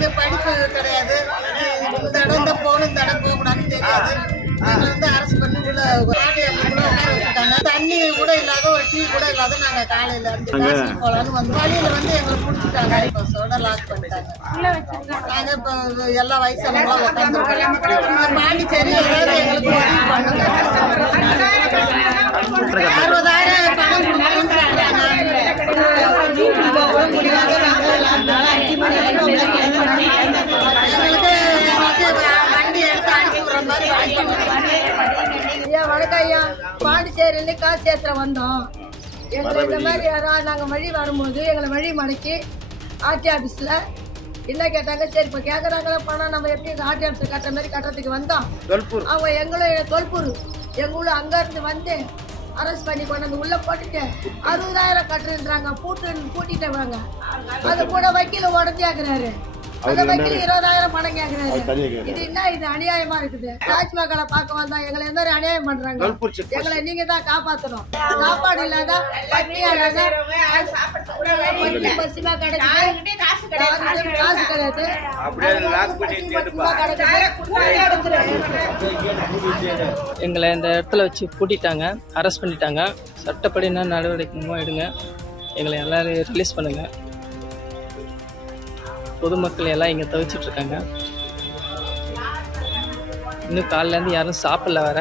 எங்களுக்கு படிப்பு கிடையாது. இந்த இடம் தான் போகணும், இந்த இடம் போகக்கூடாதுன்னு தெரியாது. எங்களை வந்து அரசு பண்ணி உள்ள உட்கார வச்சுட்டாங்க. தண்ணி கூட இல்லாத, ஒரு டீ கூட இல்லாத நாங்கள் காலையில் 5 காசு போகலான்னு வந்து வழியில் வந்து எங்களை பிடிச்சிட்டாங்க. இப்போ சோட லாக் பண்ணிட்டாங்க. நாங்கள் இப்போ எல்லா வயசானவங்களும் உட்காந்துருக்கோம். பாண்டிச்சேரி ஏதாவது எங்களுக்கு உதவி பண்ணுங்க. 60,000 பணம் கொடுக்கணும்னு சொல்றாங்க. வண்டி எடுத்து அனுப்பிடுற மாதிரி ஐயா வணக்கம் ஐயா. பாண்டிச்சேரியில காசு ஏற்ற வந்தோம். எங்களை இந்த மாதிரி யாராவது நாங்கள் வழி வரும்போது எங்களை வழி மடக்கி ஆர்டி ஆஃபீஸில் என்ன கேட்டாங்க. சரி இப்போ கேட்குறாங்களா பணம், நம்ம எப்படி ஆர்டி ஆஃபீஸில் கட்டுற மாதிரி கட்டுறதுக்கு வந்தோம். அவங்க தொல்பூர் எங்கள் ஊரில் அங்கேருந்து வந்து அரெஸ்ட் பண்ணி கொண்டு வந்து உள்ளே போட்டுட்டு 60,000 கட்டுன்றாங்க. பூட்டிட்டு வாங்க. அது கூட வக்கீல் உடஞ்சி ஆக்குறாரு. அந்த வக்கீல் 20,000 பணம் கேட்கிறாரு. இது என்ன, இது அநியாயமா இருக்குது. தாஜ்மஹாலை பார்க்க வந்தா எங்களை எந்த ஒரு அநியாயம் பண்றாங்க. எங்களை நீங்க தான் காப்பாற்றணும். சாப்பாடு இல்லாத பசுமா கிடைக்குது, காசு கிடையாது. எங்களை இந்த இடத்துல வச்சு பூட்டிட்டாங்க, அரெஸ்ட் பண்ணிட்டாங்க. சட்டப்படி என்ன நடவடிக்கைமோ எடுங்க. எங்களை எல்லாரும் ரிலீஸ் பண்ணுங்க. பொதுமக்கள் எல்லாம் இங்கே தவிச்சிட்ருக்காங்க. இன்னும் காலையிலேருந்து யாரும் சாப்பிடல வேற.